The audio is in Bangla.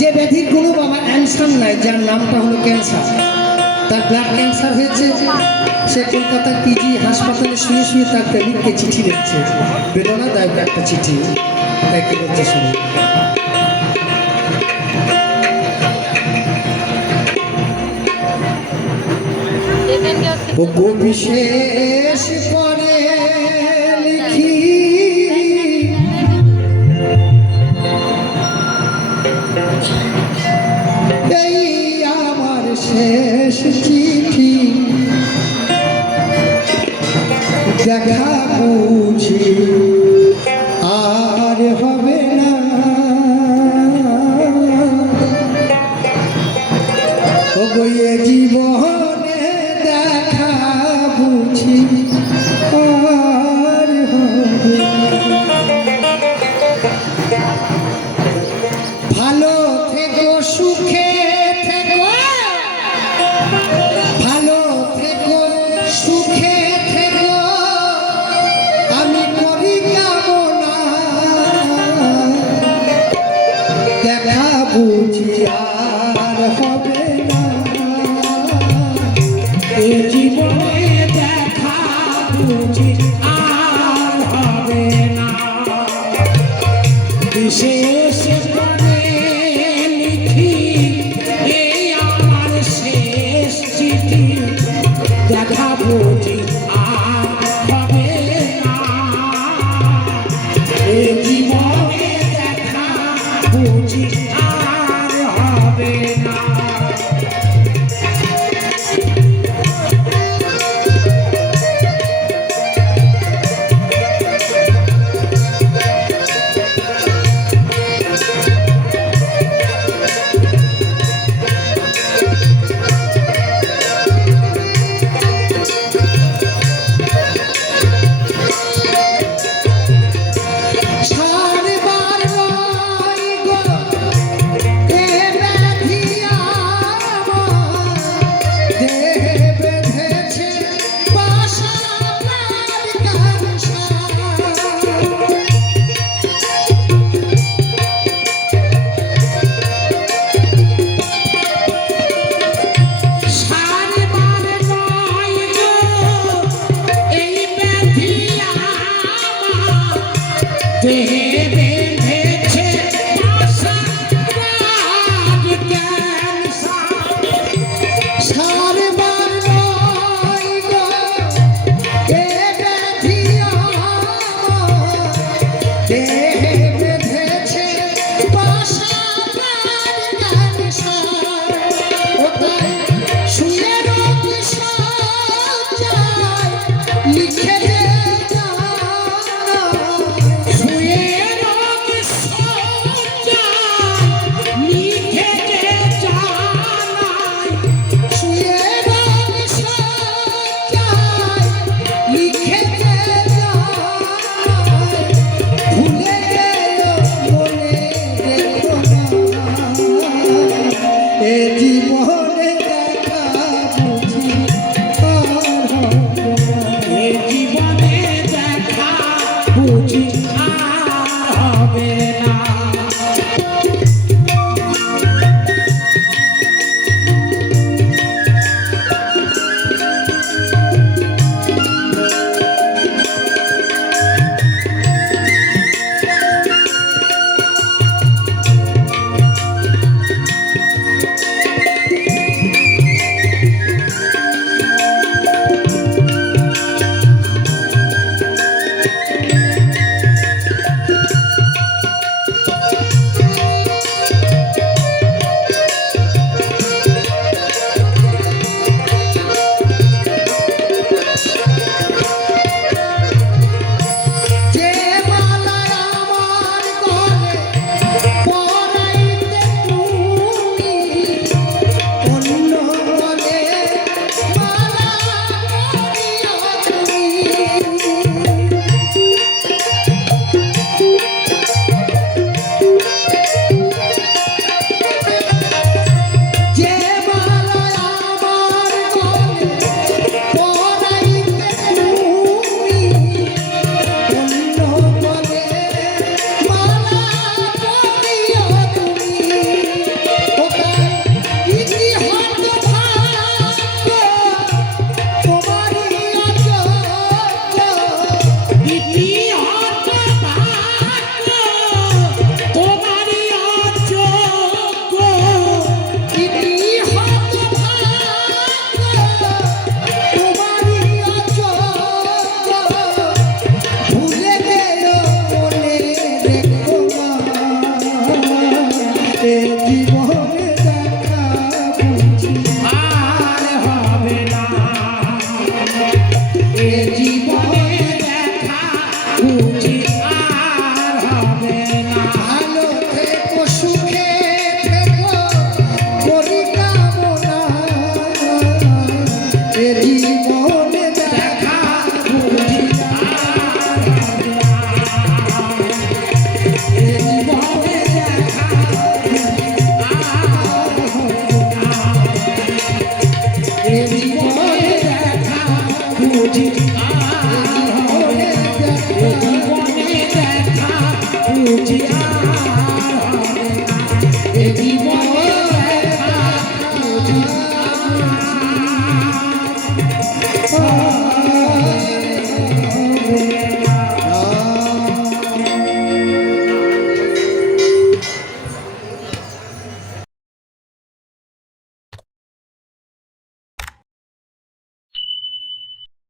যে ব্যাধির কোনো বাবা অ্যানসার নাই, যার নামটা হলো ক্যান্সার, তার ব্লাড ক্যান্সার হয়েছে, সে কলকাতার পিজি হাসপাতালে শুয়ে শুয়ে তার প্রেমিককে চিঠি লিখছে, বেদনাদায়ক একটা চিঠি। তাই কি বলছে শুনুন। ও বিশেষ করে লিখি এই আমার শেষ চিঠি, দেখা বুঝি আর হবে না, ও বইয়ে জীবনে দেখা বুঝি আর হবে না। ভালো থেকো সুখে থেকো, ভালো থেকো সুখে থেকো, আমি করি কামনা, দেখা বুঝি আর হবে না, এ জীবনে দেখা বুঝি আর হবে না। বিশেষ করে লিখি এই আমার শেষ চিঠি, দেখা বুঝি আর হবে না, এ জীবনে দেখা বুঝি আর হবে না। ভুলে গেল বলে এ জীবনে দেখা বুঝি আর হবে না এ জীবনে দেখা বুঝি আর হবে না ভালো থেকো সুখে থেকো করি কামনা এ জীবনে দেখা বুঝি আর হবে না এ জীবনে দেখা এ জীবনে দেখা বুঝি আর হবে না এ জীবনে দেখা বুঝি